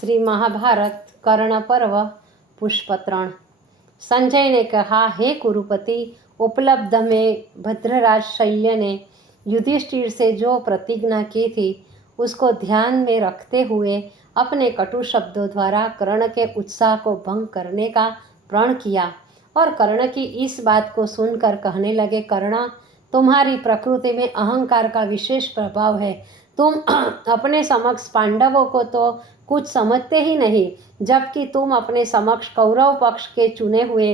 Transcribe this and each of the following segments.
श्री महाभारत कर्ण पर्व पुष्प 3। संजय ने कहा, हे कुरुपति, उपलब्ध में भद्रराज शल्य ने युधिष्ठिर से जो प्रतिज्ञा की थी उसको ध्यान में रखते हुए अपने कटु शब्दों द्वारा कर्ण के उत्साह को भंग करने का प्रण किया और कर्ण की इस बात को सुनकर कहने लगे, कर्ण, तुम्हारी प्रकृति में अहंकार का विशेष प्रभाव है। तुम अपने समक्ष पांडवों को तो कुछ समझते ही नहीं, जबकि तुम अपने समक्ष कौरव पक्ष के चुने हुए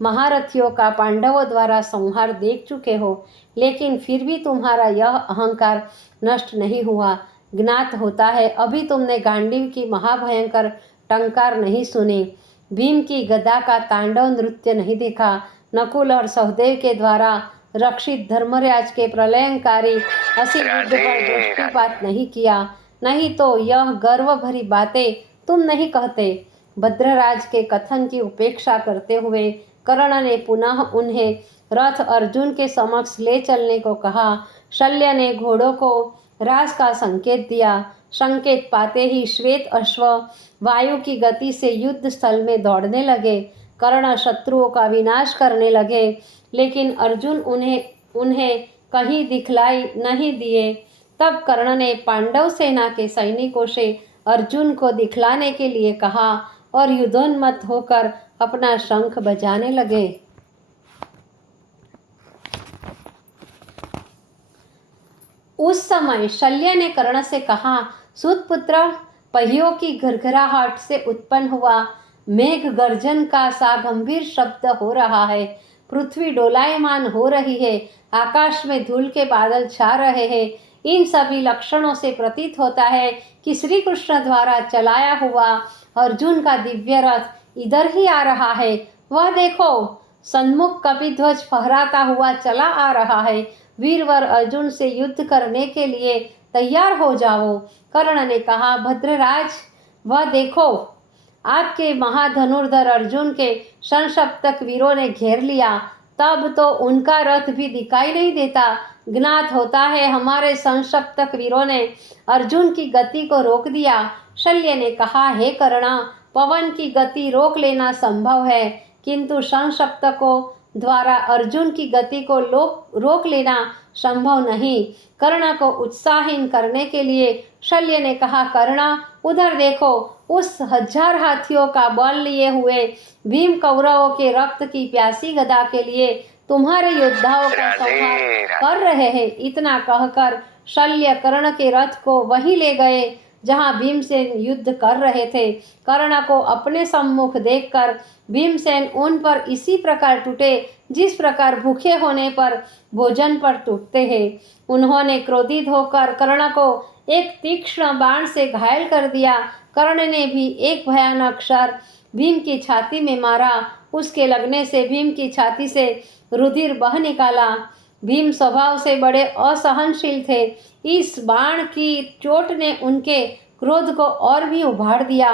महारथियों का पांडवों द्वारा संहार देख चुके हो, लेकिन फिर भी तुम्हारा यह अहंकार नष्ट नहीं हुआ। ज्ञात होता है, अभी तुमने गांडीव की महाभयंकर टंकार नहीं सुनी, भीम की गदा का तांडव नृत्य नहीं देखा, नकुल और सहदेव के द्वारा रक्षित धर्मराज के प्रलयंकारी असीम युद्ध पर दृष्टिपात नहीं किया, नहीं तो यह गर्व भरी बातें तुम नहीं कहते। भद्रराज के कथन की उपेक्षा करते हुए कर्ण ने पुनः उन्हें रथ अर्जुन के समक्ष ले चलने को कहा। शल्य ने घोड़ों को रास का संकेत दिया। संकेत पाते ही श्वेत अश्व वायु की गति से युद्ध स्थल में दौड़ने लगे। कर्ण शत्रुओं का विनाश करने लगे, लेकिन अर्जुन उन्हें कहीं दिखलाई नहीं दिए। तब कर्ण ने पांडव सेना के सैनिकों से अर्जुन को दिखलाने के लिए कहा और युद्धोन्मत्त होकर अपना शंख बजाने लगे। उस समय शल्य ने कर्ण से कहा, सूतपुत्र, पहियों की घरघराहट से उत्पन्न हुआ मेघ गर्जन का सा गंभीर शब्द हो रहा है। पृथ्वी डोलायमान हो रही है, आकाश में धूल के बादल छा रहे हैं। इन सभी लक्षणों से प्रतीत होता है कि श्री कृष्ण द्वारा चलाया हुआ अर्जुन का दिव्य रथ इधर ही आ रहा है। वह देखो, सन्मुख कपिध्वज फहराता हुआ चला आ रहा है। वीरवर अर्जुन से युद्ध करने के लिए तैयार हो जाओ। कर्ण ने कहा, भद्रराज, वह देखो, आपके महाधनुर्धर अर्जुन के संसप्तक वीरों ने घेर लिया। तब तो उनका रथ भी दिखाई नहीं देता। ज्ञात होता है हमारे संसप्तक वीरों ने अर्जुन की गति को रोक दिया। शल्य ने कहा, हे कर्ण, पवन की गति रोक लेना संभव है, किंतु संसप्तकों द्वारा अर्जुन की गति को रोक लेना संभव नहीं। कर्ण को उत्साहीन करने के लिए शल्य ने कहा, कर्ण, उधर देखो, उस 1000 हाथियों का बल लिए हुए भीम कौरवों के रक्त की प्यासी गदा के लिए तुम्हारे योद्धाओं का संहार कर रहे हैं। इतना कहकर शल्य कर्ण के रथ को वहीं ले गए जहां भीमसेन युद्ध कर रहे थे। कर्ण को अपने सम्मुख देखकर भीमसेन उन पर इसी प्रकार टूटे जिस प्रकार भूखे होने पर भोजन पर टूटते हैं। उन्होंने क्रोधित होकर कर्ण को एक तीक्ष्ण बाण से घायल कर दिया। कर्ण ने भी एक भयानक शर भीम की छाती में मारा। उसके लगने से भीम की छाती से रुधिर बह निकाला। भीम स्वभाव से बड़े असहनशील थे। इस बाण की चोट ने उनके क्रोध को और भी उभार दिया।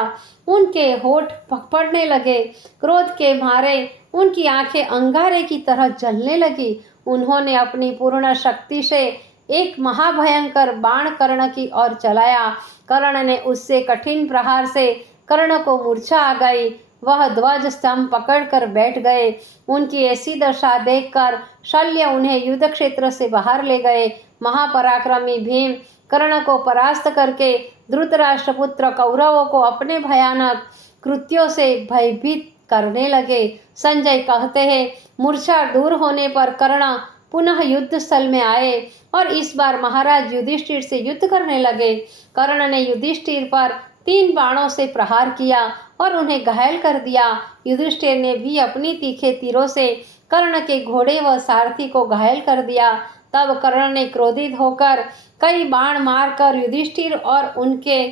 उनके होठ फफड़ने लगे। क्रोध के मारे उनकी आंखें अंगारे की तरह जलने लगी। उन्होंने अपनी पूर्ण शक्ति से एक महाभयंकर बाण कर्ण की ओर चलाया। कर्ण ने उससे कठिन प्रहार से कर्ण को मूर्छा आ गई। वह ध्वज स्तंभ पकड़कर बैठ गए। उनकी ऐसी दशा देखकर शल्य उन्हें युद्ध क्षेत्र से बाहर ले गए। महापराक्रमी भीम कर्ण को परास्त करके धृतराष्ट्रपुत्र कौरवों को अपने भयानक कृत्यों से भयभीत करने लगे। संजय कहते हैं, मूर्छा दूर होने पर कर्ण पुनः युद्ध स्थल में आए और इस बार महाराज युधिष्ठिर से युद्ध करने लगे। कर्ण ने युधिष्ठिर पर 3 बाणों से प्रहार किया और उन्हें घायल कर दिया। युधिष्ठिर ने भी अपनी तीखे तीरों से कर्ण के घोड़े व सारथी को घायल कर दिया। तब कर्ण ने क्रोधित होकर कई बाण मारकर युधिष्ठिर और उनके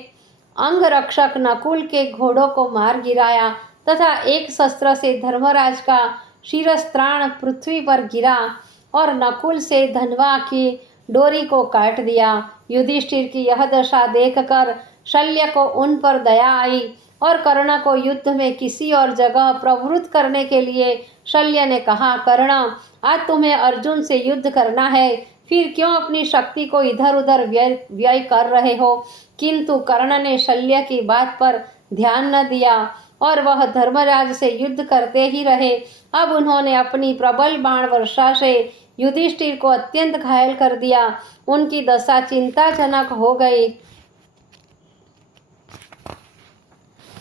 अंगरक्षक नकुल के घोड़ों को मार गिराया तथा एक शस्त्र से धर्मराज का शिरस्त्राण पृथ्वी पर गिरा और नकुल से धनवा की डोरी को काट दिया। युधिष्ठिर की यह दशा देखकर शल्य को उन पर दया आई और कर्ण को युद्ध में किसी और जगह प्रवृत्त करने के लिए शल्य ने कहा, कर्ण, आज तुम्हें अर्जुन से युद्ध करना है, फिर क्यों अपनी शक्ति को इधर उधर व्यय कर रहे हो। किंतु कर्ण ने शल्य की बात पर ध्यान न दिया और वह धर्मराज से युद्ध करते ही रहे। अब उन्होंने अपनी प्रबल बाण वर्षा से युधिष्ठिर को अत्यंत घायल कर दिया। उनकी दशा चिंताजनक हो गई।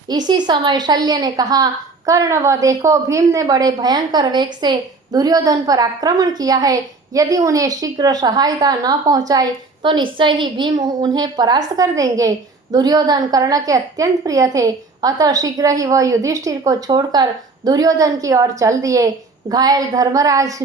इसी समय शल्य ने कहा, कर्ण, वह देखो, भीम ने बड़े भयंकर वेग से दुर्योधन पर आक्रमण किया है। यदि उन्हें शीघ्र सहायता न पहुंचाई तो निश्चय ही भीम उन्हें परास्त कर देंगे। दुर्योधन कर्ण के अत्यंत प्रिय थे, अतः शीघ्र ही वह युधिष्ठिर को छोड़कर दुर्योधन की ओर चल दिए। घायल धर्मराज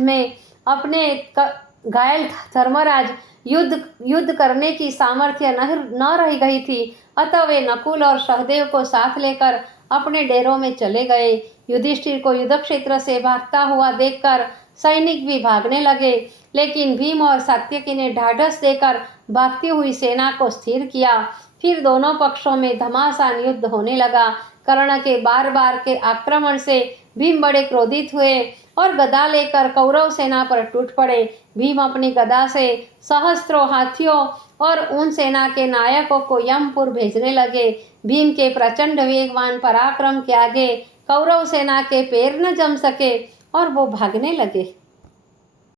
युद्ध करने की सामर्थ्य न रह गई थी, अतः वे नकुल और सहदेव को साथ लेकर अपने डेरों में चले गए। युधिष्ठिर को युद्ध क्षेत्र से भागता हुआ देखकर सैनिक भी भागने लगे, लेकिन भीम और सात्यकी ने ढाढ़स देकर भागती हुई सेना को स्थिर किया। फिर दोनों पक्षों में घमासान युद्ध होने लगा। कर्ण के बार बार के आक्रमण से भीम बड़े क्रोधित हुए और गदा लेकर कौरव सेना पर टूट पड़े। भीम अपनी गदा से सहस्त्रों हाथियों और उन सेना के नायकों को यमपुर भेजने लगे। भीम के प्रचंड वेगवान पराक्रम के आगे कौरव सेना के पैर न जम सके और वो भागने लगे।